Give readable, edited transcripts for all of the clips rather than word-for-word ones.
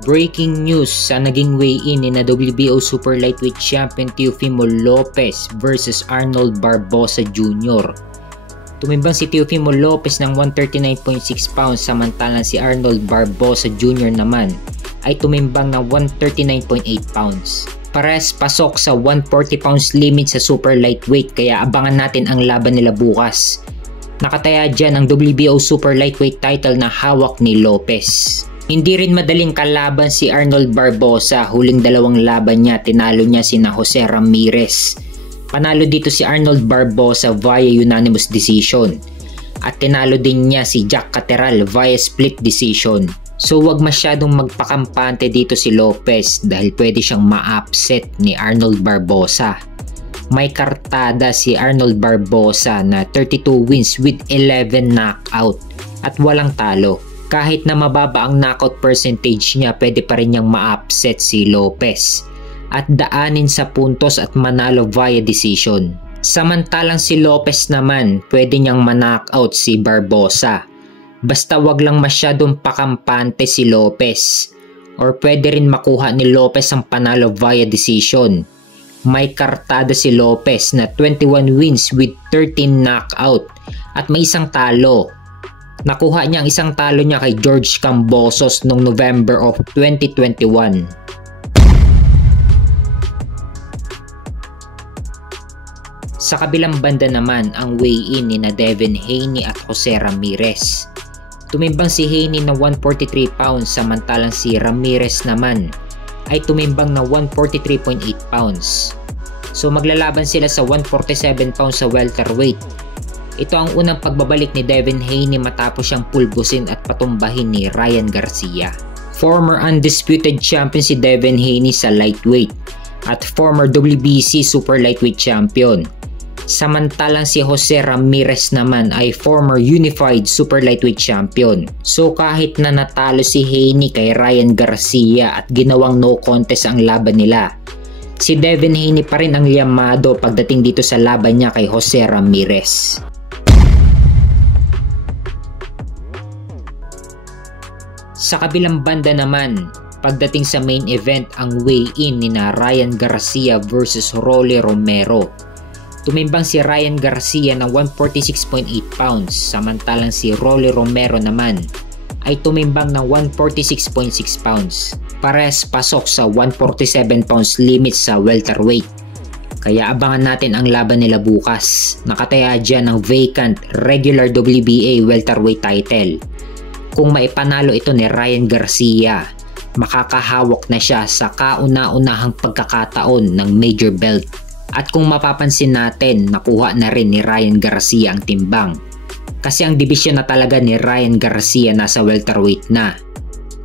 Breaking news sa naging weigh-in ni na WBO Super Lightweight Champion Teofimo Lopez versus Arnold Barboza Jr. Tumimbang si Teofimo Lopez ng 139.6 pounds samantalang si Arnold Barboza Jr. naman ay tumimbang ng 139.8 pounds. Parehas pasok sa 140 pounds limit sa Super Lightweight kaya abangan natin ang laban nila bukas. Nakataya dyan ang WBO Super Lightweight title na hawak ni Lopez. Hindi rin madaling kalaban si Arnold Barboza, huling dalawang laban niya tinalo niya sina Jose Ramirez. Panalo dito si Arnold Barboza via unanimous decision at tinalo din niya si Jack Catterall via split decision. So wag masyadong magpakampante dito si Lopez dahil pwede siyang ma-upset ni Arnold Barboza. May kartada si Arnold Barboza na 32 wins with 11 knockout at walang talo. Kahit na mababa ang knockout percentage niya, pwede pa rin niyang ma-upset si Lopez at daanin sa puntos at manalo via decision. Samantalang si Lopez naman, pwede niyang ma-knockout si Barboza. Basta wag lang masyadong pakampante si Lopez or pwede rin makuha ni Lopez ang panalo via decision. May kartada si Lopez na 21 wins with 13 knockout at may isang talo. Nakuha niya ang isang talo niya kay George Kambosos noong November of 2021. Sa kabilang banda naman ang weigh-in ni na Devin Haney at Jose Ramirez. Tumimbang si Haney na 143 pounds samantalang si Ramirez naman ay tumimbang na 143.8 pounds. So maglalaban sila sa 147 pounds sa welterweight. Ito ang unang pagbabalik ni Devin Haney matapos siyang pulbusin at patumbahin ni Ryan Garcia. Former undisputed champion si Devin Haney sa lightweight at former WBC Super Lightweight champion. Samantalang si Jose Ramirez naman ay former Unified Super Lightweight champion. So kahit na natalo si Haney kay Ryan Garcia at ginawang no contest ang laban nila, si Devin Haney pa rin ang yamado pagdating dito sa laban niya kay Jose Ramirez. Sa kabilang banda naman, pagdating sa main event ang weigh-in ni na Ryan Garcia versus Rolly Romero. Tumimbang si Ryan Garcia ng 146.8 pounds samantalang si Rolly Romero naman ay tumimbang ng 146.6 pounds. Parehas pasok sa 147 pounds limit sa welterweight. Kaya abangan natin ang laban nila bukas. Nakataya dyan ang vacant regular WBA welterweight title. Kung maipanalo ito ni Ryan Garcia, makakahawak na siya sa kauna-unahang pagkakataon ng major belt. At kung mapapansin natin, nakuha na rin ni Ryan Garcia ang timbang. Kasi ang dibisyon na talaga ni Ryan Garcia nasa welterweight na.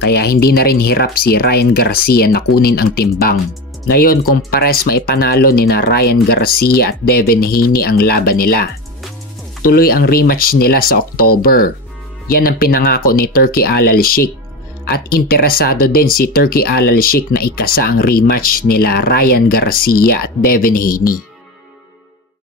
Kaya hindi na rin hirap si Ryan Garcia na kunin ang timbang. Ngayon kung pares maipanalo ni na Ryan Garcia at Devin Haney ang laban nila, tuloy ang rematch nila sa October. Yan ang pinangako ni Turki Al-Sheikh at interesado din si Turki Al-Sheikh na ikasa ang rematch nila Ryan Garcia at Devin Haney.